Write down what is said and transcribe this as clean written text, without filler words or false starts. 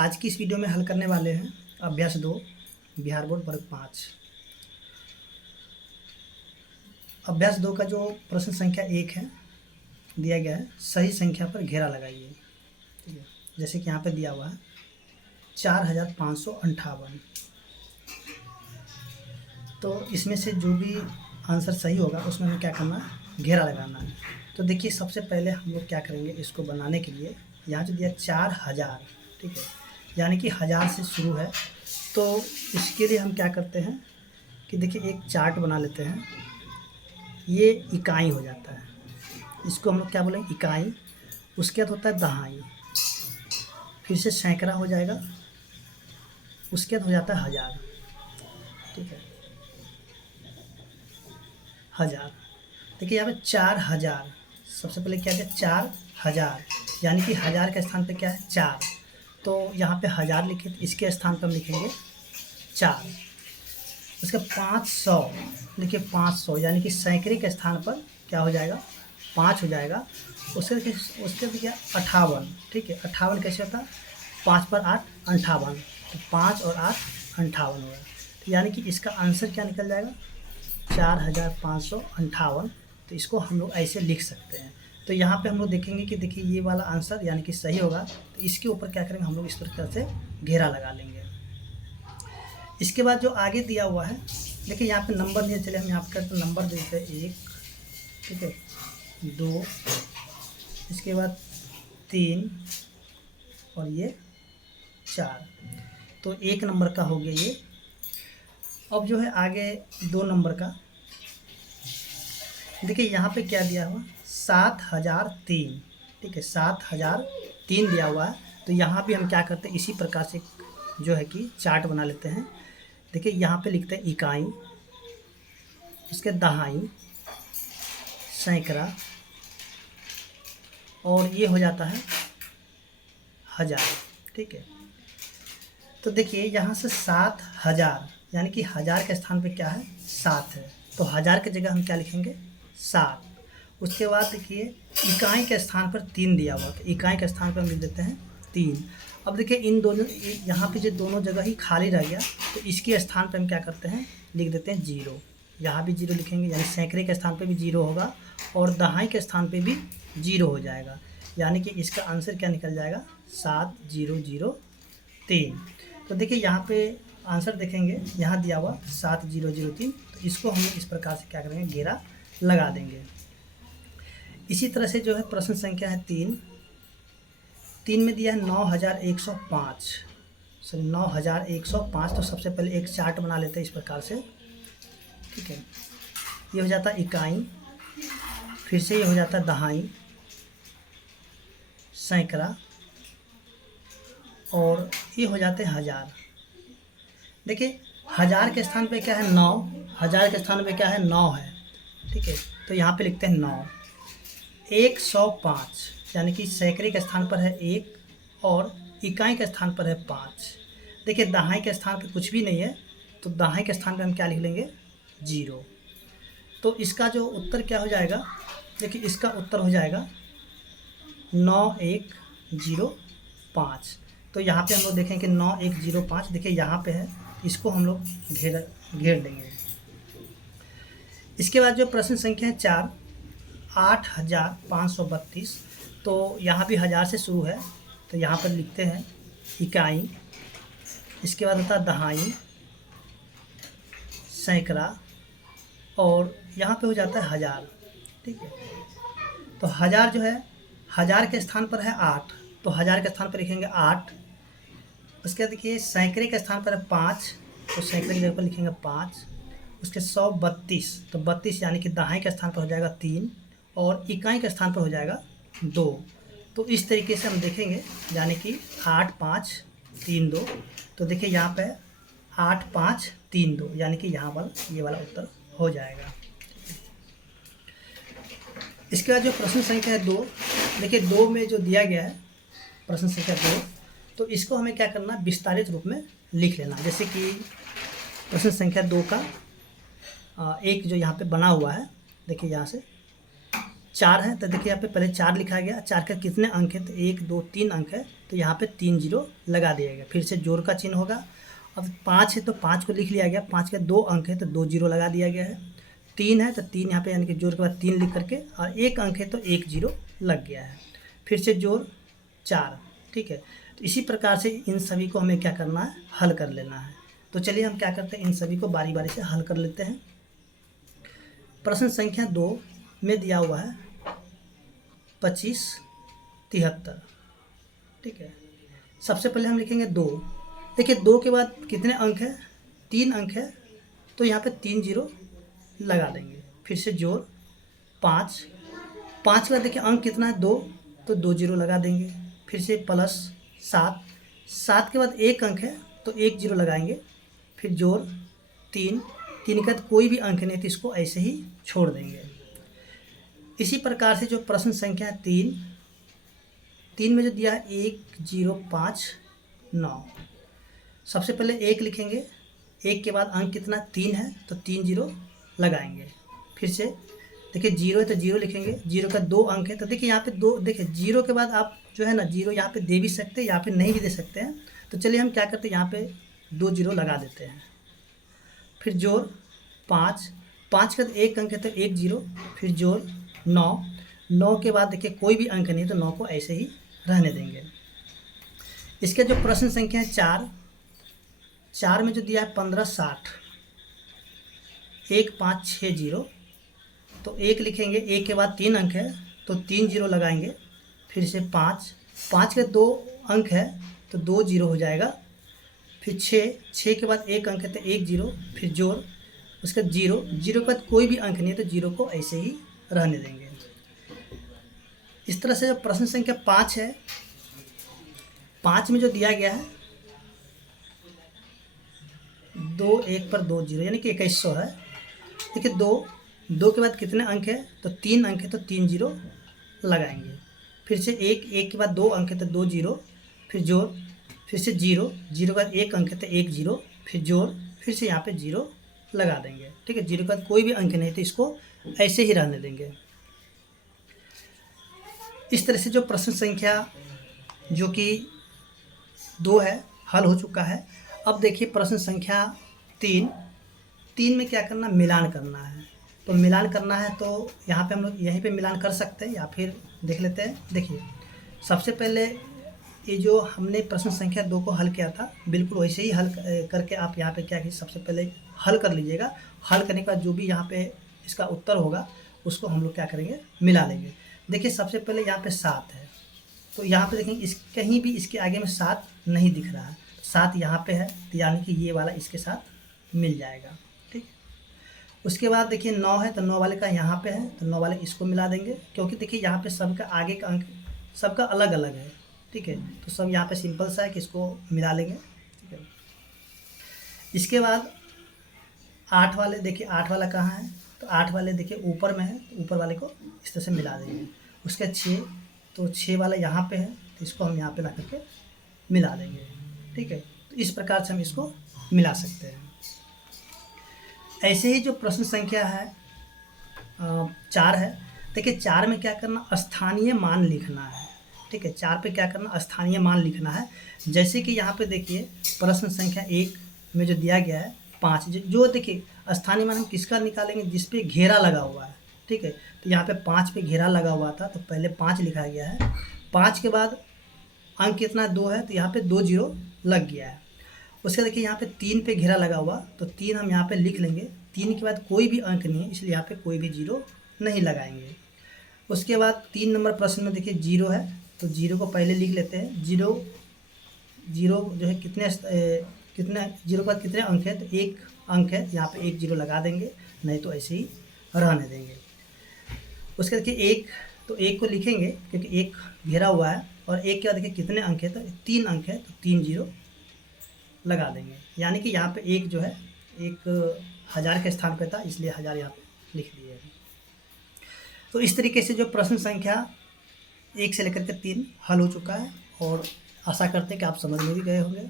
आज की इस वीडियो में हल करने वाले हैं अभ्यास 2 बिहार बोर्ड वर्ग 5। अभ्यास 2 का जो प्रश्न संख्या 1 है दिया गया है, सही संख्या पर घेरा लगाइए। ठीक है, जैसे कि यहाँ पे दिया हुआ है 4558। तो इसमें से जो भी आंसर सही होगा उसमें हमें क्या करना है, घेरा लगाना है। तो देखिए सबसे पहले हम लोग क्या करेंगे, इसको बनाने के लिए यहाँ जो दिया 4000, ठीक है, यानी कि 1000 से शुरू है। तो इसके लिए हम क्या करते हैं कि देखिए एक चार्ट बना लेते हैं। ये इकाई हो जाता है, इसको हम लोग क्या बोलेंगे, इकाई। उसके बाद होता है दहाई, फिर से सैकड़ा हो जाएगा, उसके बाद हो जाता है 1000। ठीक है, 1000। देखिए यहाँ पे 4000, सबसे पहले क्या है 4000, यानी कि 1000 के स्थान पे क्या है 4। तो यहाँ पे 1000 लिखे, तो इसके स्थान पर हम लिखेंगे 4। उसके 500, देखिए 500 यानी कि सैकड़े के स्थान पर क्या हो जाएगा 5 हो जाएगा। उसके क्या 58, ठीक है, 58 कैसे होता है, 5 पर 8 58, तो 5 और 8 58 होगा। तो यानी कि इसका आंसर क्या निकल जाएगा 4558। तो इसको हम लोग ऐसे लिख सकते हैं। तो यहाँ पे हम लोग देखेंगे कि देखिए ये वाला आंसर यानी कि सही होगा, तो इसके ऊपर क्या करेंगे हम लोग इस प्रकार से घेरा लगा लेंगे। इसके बाद जो आगे दिया हुआ है, देखिए यहाँ पे नंबर दिए, चले हम यहाँ पे करते नंबर देते हैं 1, ठीक है, 2, इसके बाद 3 और ये 4। तो 1 नंबर का हो गया ये। अब जो है आगे 2 नंबर का, देखिए यहाँ पे क्या दिया हुआ 7003, ठीक है, 7003 दिया हुआ है। तो यहाँ भी हम क्या करते हैं, इसी प्रकार से जो है कि चार्ट बना लेते हैं। देखिए यहाँ पे लिखते हैं इकाई, इसके दहाई, सैकड़ा, और ये हो जाता है 1000। ठीक है, तो देखिए यहाँ से 7000 यानी कि 1000 के स्थान पे क्या है 7 है, तो 1000 की जगह हम क्या लिखेंगे 7। उसके बाद देखिए इकाई के स्थान पर 3 दिया हुआ, तो इकाई के स्थान पर हम लिख देते हैं 3। अब देखिए इन दोनों, यहाँ पे जो दोनों जगह ही खाली रह गया, तो इसके स्थान पर हम क्या करते हैं लिख देते हैं 0। यहाँ भी 0 लिखेंगे, यानी सैकड़े के स्थान पे भी 0 होगा और दहाई के स्थान पे भी 0 हो जाएगा। यानी कि इसका आंसर क्या निकल जाएगा 7003। तो देखिए यहाँ पे आंसर देखेंगे, यहाँ दिया हुआ 7003, तो इसको हम इस प्रकार से क्या करेंगे घेरा लगा देंगे। इसी तरह से जो है प्रश्न संख्या है 3 में दिया है 9105, सॉरी 9105। तो सबसे पहले एक चार्ट बना लेते हैं इस प्रकार से, ठीक है। ये हो जाता है इकाई, फिर से ये हो जाता है दहाई, सैकड़ा, और ये हो जाते हैं 1000। देखिए 1000 के स्थान पे क्या है 9, 1000 के स्थान पे क्या है 9 है, ठीक है। तो यहाँ पे लिखते हैं 9। 105 यानी कि सैकड़े के स्थान पर है 1 और इकाई के स्थान पर है 5। देखिए दहाई के स्थान पे कुछ भी नहीं है, तो दहाई के स्थान पे हम क्या लिख लेंगे 0। तो इसका जो उत्तर क्या हो जाएगा, देखिए इसका उत्तर हो जाएगा 9105। तो यहाँ पे हम लोग देखें कि 9105, देखिए यहाँ पे है, इसको हम लोग घेर देंगे। इसके बाद जो प्रश्न संख्या है 4, 8532। तो यहाँ भी 1000 से शुरू है, तो यहाँ पर लिखते हैं इकाई, इसके बाद होता है दहाई, सैकड़ा, और यहाँ पे हो जाता है 1000। ठीक है, तो 1000 जो है 1000 के स्थान पर है 8, तो 1000 के स्थान पर लिखेंगे 8। उसके बाद देखिए सैकड़े के स्थान पर है 5, तो सैकड़े की जगह पर लिखेंगे 5। उसके 132, तो 32 यानी कि दहाई के स्थान पर हो जाएगा 3 और इकाई के स्थान पर हो जाएगा 2। तो इस तरीके से हम देखेंगे, यानी कि 8532। तो देखिए यहाँ पे 8532, यानी कि यहाँ वाला ये वाला उत्तर हो जाएगा। इसके बाद जो प्रश्न संख्या है 2, देखिए 2 में जो दिया गया है प्रश्न संख्या 2, तो इसको हमें क्या करना विस्तारित रूप में लिख लेना। जैसे कि प्रश्न संख्या 2 का एक जो यहाँ पे बना हुआ है, देखिए यहाँ से 4 है, तो देखिए यहाँ पे पहले 4 लिखा गया, 4 के कितने अंक है, तो 1 2 3 अंक है, तो यहाँ पे 3 जीरो लगा दिया गया, फिर से जोड़ का चिन्ह होगा। अब 5 है तो 5 को लिख लिया गया, 5 के 2 अंक है तो 2 जीरो लगा दिया गया है। 3 है तो 3 यहाँ पे यानी कि जोड़ के बाद 3 लिख करके, और 1 अंक है तो 1 जीरो लग गया है, फिर से जोड़ 4। ठीक है, तो इसी प्रकार से इन सभी को हमें क्या करना है, हल कर लेना है। तो चलिए हम क्या करते हैं, इन सभी को बारी बारी से हल कर लेते हैं। प्रश्न संख्या 2 में दिया हुआ है 25 73। ठीक है, सबसे पहले हम लिखेंगे 2। देखिए 2 के बाद कितने अंक है, 3 अंक है, तो यहाँ पे 3 जीरो लगा देंगे, फिर से जोड़ 5। 5 के बाद देखिए अंक कितना है, 2, तो 2 जीरो लगा देंगे, फिर से प्लस 7। 7 के बाद 1 अंक है तो 1 जीरो लगाएंगे, फिर जोड़ 3। 3 के बाद कोई भी अंक नहीं तो इसको ऐसे ही छोड़ देंगे। इसी प्रकार से जो प्रश्न संख्या 3 में जो दिया है 1 0 5 9, सबसे पहले 1 लिखेंगे, 1 के बाद अंक कितना 3 है तो 3 जीरो लगाएंगे, फिर से देखिए 0 है तो 0 लिखेंगे, 0 का 2 अंक है, तो देखिए यहाँ पे 2, देखिए 0 के बाद आप जो है ना 0 यहाँ पे दे भी सकते हैं, यहाँ पे नहीं भी दे सकते हैं। तो चलिए हम क्या करते हैं, यहाँ पे 2 जीरो लगा देते हैं, फिर जोड़ 5। 5 का 1 अंक है तो 1 जीरो, फिर जोड़ 9। 9 के बाद देखिए कोई भी अंक नहीं तो 9 को ऐसे ही रहने देंगे। इसके जो प्रश्न संख्या है 4 में जो दिया है 15 60 1 5 6 0, तो 1 लिखेंगे, 1 के बाद 3 अंक है तो 3 जीरो लगाएंगे, फिर से 5 के 2 अंक है तो 2 जीरो हो जाएगा, फिर 6 के बाद 1 अंक है तो 1 जीरो, फिर जोड़ उसका 0 के बाद कोई भी अंक नहीं है तो 0 को ऐसे ही रहने देंगे। इस तरह से जो प्रश्न संख्या 5 है, 5 में जो दिया गया है 2 1 पर 2 जीरो यानी कि 2100 है। देखिए 2 के बाद कितने अंक है, तो 3 अंक है तो 3 जीरो लगाएंगे, फिर से 1 के बाद 2 अंक है तो 2 जीरो, फिर जोड़, फिर से 0 के बाद 1 अंक है तो 1 जीरो, फिर जोड़, फिर से यहाँ पे 0 लगा देंगे। ठीक है, 0 के बाद कोई भी अंक नहीं तो इसको ऐसे ही रहने देंगे। इस तरह से जो प्रश्न संख्या जो कि 2 है हल हो चुका है। अब देखिए प्रश्न संख्या 3 में क्या करना, मिलान करना है। तो मिलान करना है तो यहाँ पे हम लोग यहीं पे मिलान कर सकते हैं या फिर देख लेते हैं। देखिए सबसे पहले ये जो हमने प्रश्न संख्या 2 को हल किया था बिल्कुल वैसे ही हल करके आप यहाँ पे क्या कीजिए, सबसे पहले हल कर लीजिएगा। हल करने के बाद जो भी यहाँ पे इसका उत्तर होगा उसको हम लोग क्या करेंगे, मिला लेंगे। देखिए सबसे पहले यहाँ पे 7 है, तो यहाँ पे देखेंगे इस कहीं भी इसके आगे में 7 नहीं दिख रहा है, 7 यहाँ पे है, तो यानी कि ये वाला इसके साथ मिल जाएगा। ठीक, उसके बाद देखिए 9 है तो 9 वाले का यहाँ पे है, तो 9 वाले इसको मिला देंगे, क्योंकि देखिए यहाँ पे सबका आगे का अंक सबका अलग अलग है। ठीक है, तो सब यहाँ पे सिंपल सा है कि इसको मिला लेंगे। ठीक है, इसके बाद 8 वाले, देखिए 8 वाला कहाँ है, तो 8 वाले देखिए ऊपर में है, तो ऊपर वाले को इस तरह से मिला देंगे। उसके 6, तो 6 वाला यहाँ पे है, तो इसको हम यहाँ पे ला करके मिला देंगे। ठीक है, तो इस प्रकार से हम इसको मिला सकते हैं। ऐसे ही जो प्रश्न संख्या है 4 है, देखिए 4 में क्या करना, स्थानीय मान लिखना है। ठीक है, 4 पे क्या करना, स्थानीय मान लिखना है। जैसे कि यहाँ पे देखिए प्रश्न संख्या 1 में जो दिया गया है 5, जो देखिए स्थानीय मान हम किसका निकालेंगे, जिस पे घेरा लगा हुआ है। ठीक है, तो यहाँ पे 5 पे घेरा लगा हुआ था, तो पहले 5 लिखा गया है। 5 के बाद अंक कितना 2 है, तो यहाँ पे 2 जीरो लग गया है। उसके देखिए यहाँ पे 3 पे घेरा लगा हुआ, तो 3 हम यहाँ पे लिख लेंगे। 3 के बाद कोई भी अंक नहीं है, इसलिए यहाँ पे कोई भी जीरो नहीं लगाएंगे। उसके बाद 3 नंबर प्रश्न में देखिए 0 है, तो 0 को पहले लिख लेते हैं। 0 जो है कितने 0 के बाद कितने अंक है, तो 1 अंक है, यहाँ पे 1 जीरो लगा देंगे, नहीं तो ऐसे ही रहने देंगे। उसके देखिए 1, तो 1 को लिखेंगे क्योंकि 1 घेरा हुआ है, और 1 के बाद देखिए कितने अंक है, तो 3 अंक है, तो 3 जीरो लगा देंगे। यानी कि यहाँ पे 1 जो है 1000 के स्थान पे था, इसलिए 1000 यहाँ पे लिख दिए हैं। तो इस तरीके से जो प्रश्न संख्या 1 से लेकर के 3 हल हो चुका है, और आशा करते हैं कि आप समझ में भी गए होंगे।